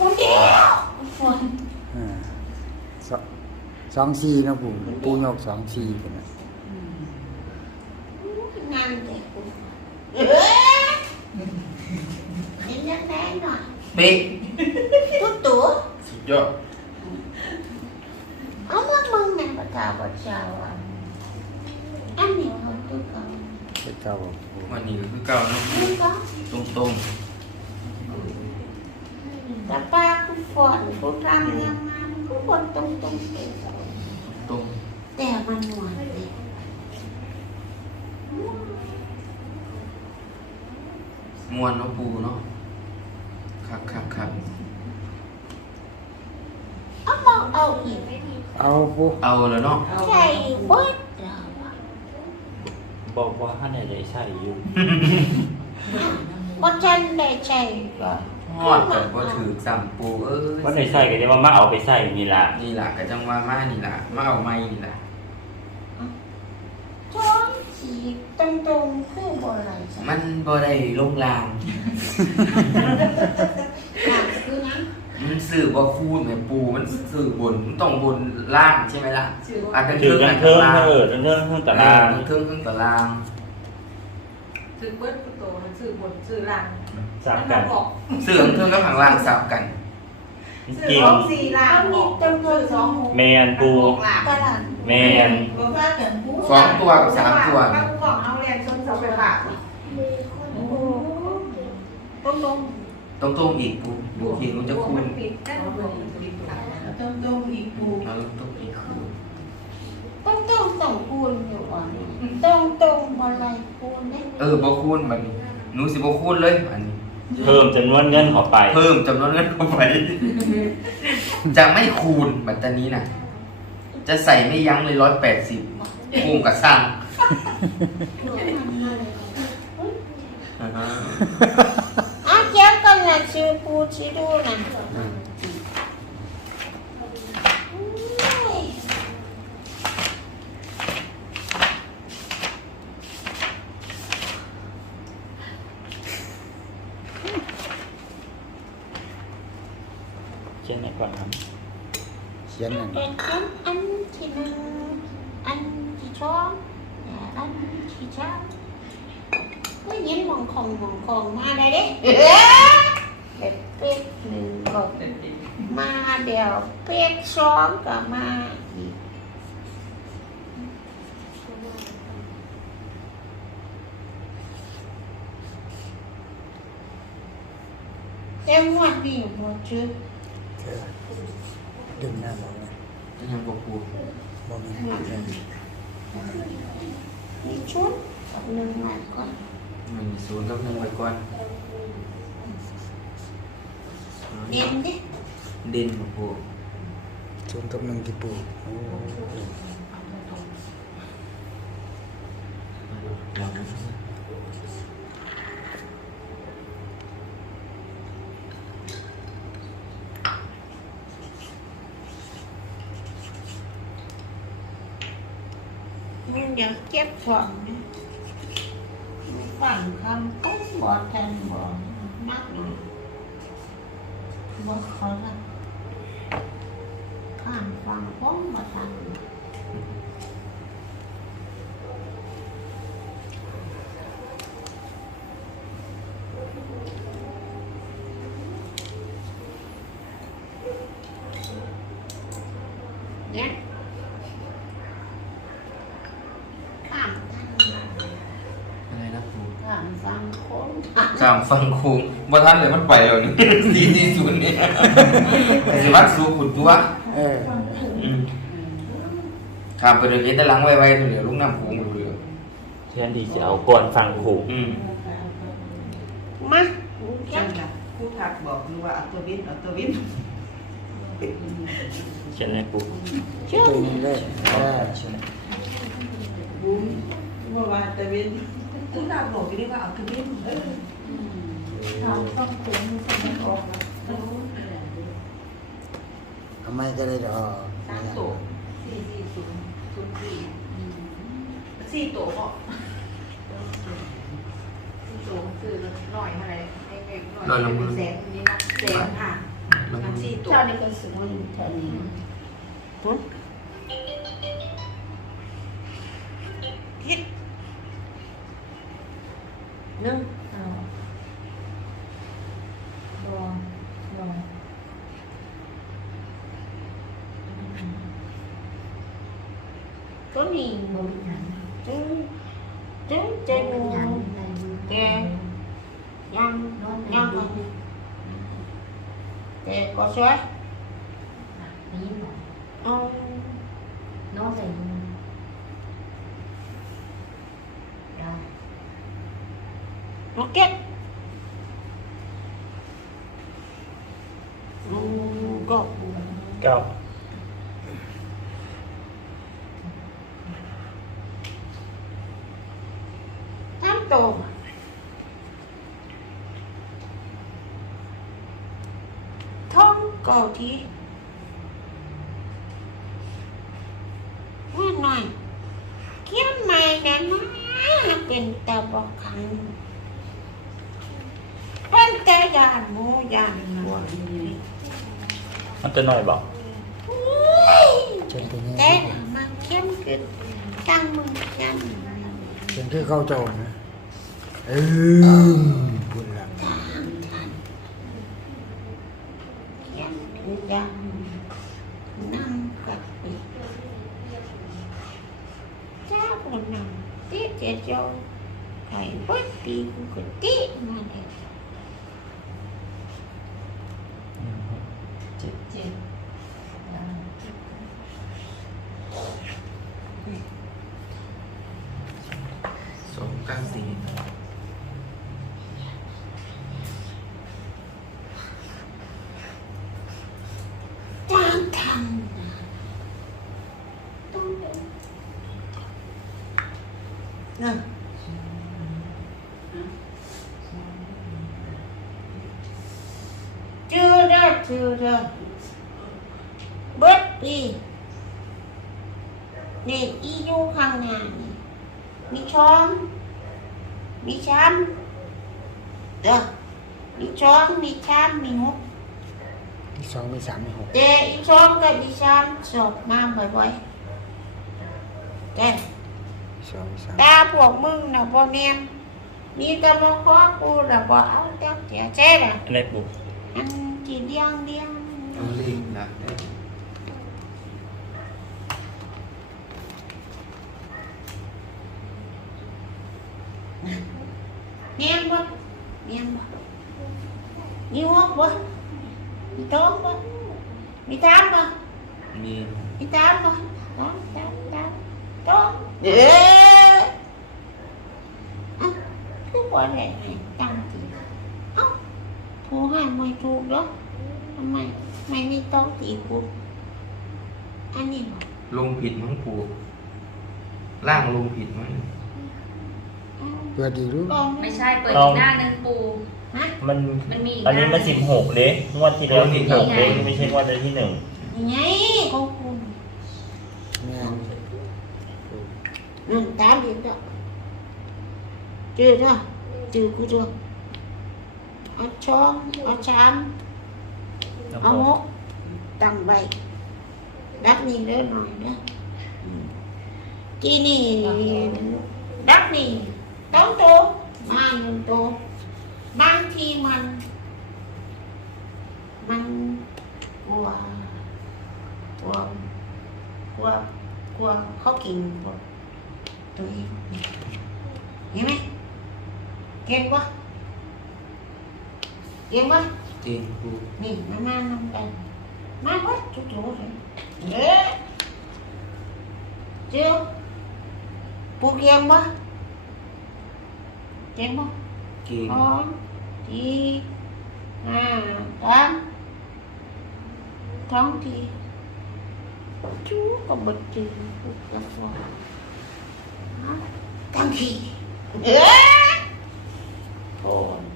คนเดียวคนอ่าสองสองสี่เนาะปู่ปู่ยกสองสี่กันนะงานเด็กกูเอ๊ะเห็นยังไงหน่อยเป๊ะตุ๊ตัวสุดยอดเอามามึงแม่ประกาศประชาวันอันนี้เขาตุ๊กเขาเป็นเก้าปู่ วันนี้ก็คือเก่าเนาะตุ๊กเขาตรง ตรงแต่ป้ากูฝอนกูรำงามงามกูบนตรงตรงตรงๆตรงแต่มันหวานเลยมวนเนาะปูเนาะคักคักคักเอามาเอาอีกเอาปู่เอาแล้วเนาะใจเบิดเราอะบอกว่าท่านไหนใช่อยู่บ่ฉันได้ใจก็ ฮอดแต่บ่ถือซ้ำปูเอ้ยว่าในใส่ก็จะว่ามาเอาไปใส่นี่ล่ะนี่ล่ะก็จังว่ามานี่ล่ะมาเอาไม้นี่ล่ะท้องสีตรงตรงๆคือบ่อะไรจ้ะมันบ่ได้ลงรางอะคือนะมันสื่อบ่คูณแม่ปูมันสื่อบนมันต้องบนล่างใช่ไหมล่ะอาจจะถือกันเทิงล่างเออเทิงเทิงเทิงตารางเออเครื่องเครื่องตาราง ซื้อเบิร์ดประตูซื้อบนซื้อล่าง สามกันบอกสื่อเครื่องกับข้างล่างสับกันซื้อจริงสองสี่ล่างบอกซื้อสองหกแมนปูล่างตลาดแมนบอกว่าเกิดผู้สองตัวกับสามตัว ป้าผู้บอกเอาแรงชนเสาไฟฟ้าโอ้โหตรงตรงต้องตรงอีกปูดูทีมันจะคูณมันปิดได้หมดปิดค่ะตรงตรงอีกปูแล้วตรงอีกคูณตรงตรงๆต้องคูณอยู่อะตรงตรงๆบ่อะไรคูณได้เออบ่คูณบัดนี้ หนูสิบ่คูณเลยอันนี้ เพิ่มจำนวนเงินเข้าไป เพิ่มจำนวนเงินเข้าไป จะไม่คูณบัตรนี้น่ะจะใส่ไม่ยั้งเลยร้อยแปดสิบคูณกับสร้างอะเจ้ากันนะชื่อปูชื่อดูนะ อืม อุ้ย เช่นไหนก่อนครับ เขียนนั่นเป็นอันอันที่หนึ่งอันที่สองและอันที่สามก็ยินมองของมองของมาได้เด้เอ๊ะเป็ดหนึ่งก็มาเดียวเป็ดสองก็มาอีกแต่งวดนี้บ่ชื่อ เธอดึงหน้าบอกนะ ยังบ่คูณ บอกมันเออ มีชุดกับหนึ่งมาก่อน มันมีศูนย์กับหนึ่งไว้ก่อน เด่นดิ เด่นบ่ปู ศูนย์กับหนึ่งที่ปู่โอ้ ลองดู มึง เดี๋ยวเก็บของนะฝังคำปุ๊บบอแทนบอนักเลยบอเขาละข้ามฟังป้องมาทันเนี่ยข้ามทัน อะไรนะปู ข้ามฟังโค้ งสามฟังโค้งบ่ทันเลยมันไปแล้วนี่สี่สี่ศูนย์เนี่ยสิวัดสู้ขุดตัว เอออืมข้ามไปเดินเย็นแต่หลังไว้ๆเหลือลูกน้ำโขงเหลือเช่นที่จะเอาก่อนฟังผูกอืมมาจังค่ะผู้ทักบอกหรือว่าอัตวินอัตวินเช่นไหนปูชื่อตัวนี้เลยเออบุ้มว่าว่าอัตวินผู้ทักบอกไม่ได้ว่าอัตวินเออทำ ต้องคุ้มสมัยออกทำไมก็ได้ดอกสามตัวสี่สี่ศูนย์ศูนย์สี่สี่ตัวบอสี่ตัวซื้อหน่อยเท่าไหร่ให้เงินหน่อยเป็นแสนนี่นะแสนค่ะมันสี่ตัวเท่านี้ก็สวยเท่นี้หึคิดหนึ่ง gì trứng trứng trên kè. Nhăn nhăn kè có xoáy ông nó. Gì nó kết. Go. Go. Nó có เก้า tám tổ thông cầu thì nghe nói kiếm mày đã nói เป็นตาบอกขังเป็นแต่ยานโมยานหัวมันจะหน่อยบอกเชิญตัวนี้แต่มันเข้มขึ้นตั้งมือกันเชิญคือเข้าโจมนะเออพูดละ เข้มขึ้นดังนั่งกับปีจ้าคนนั่งตีเจ้าเจ้าไข่วัดปีกูก็ตีมาเลย เจ็ดเจ็ด สองเก้าสี่ จ้างทำต้องเดินนะเจอ ได้เจอได้เบิดปีนี่อีอยู่ข้างหน้านี่มีช้อนมีชามเด้อมีช้อนมีชามมีหกมีสองมีสามมีหกเจอีช้อนกับอีชามสอบมาบ่อยๆแต่มีสองมีสามตาพวกมึงน่ะบ่เนียนมีแต่มาขอกูน่ะบ่เอาเจ้าเสียใจน่ะอะไรบุกอัน ที่เดียงเดียงเอาเลขหลักได้เนียนบ่เนียนบ่มีหัวบ่มีท้องบ่มีตามบ่มีมีตามบ่ตามตามตามท้องเอ๊ะเอ้าคือบ่ได้ให้ตั้งทีเอ้า โทรให้ไม่ถูกเหรอทำไมไม่มีต้องตีกูอันนี้บ่ลงผิดมั้งปูล่างลงผิดมั้งอ้าวเพื่อดีรู้ลองไม่ใช่เปิดอีกหน้าหนึ่งปูฮะมัน มันมีอีกอันนี้มันหสินึ่บงหกเด้งวดที่แล้วสิบหกเด้ไม่ใช่งวดที่หนึ่งยังไงของคุณแม่นหนึ่งตามเห็นเด้อเจอเด้อเจอกูเด้อ เอาช้อนเอาชามเอาหมกตั้งไว้ดักนี่เด้อหน่อยเด้ออื Yên quá. Yên ừ. Nhìn má má nằm đây Má quá chú chú rồi. Chưa Bố kiên quá. Kiên quá Kiên Con Chi À Tám. Thóng chi Chú có bật trì Bụt gặp vào Tăng khi Dễ Thôi.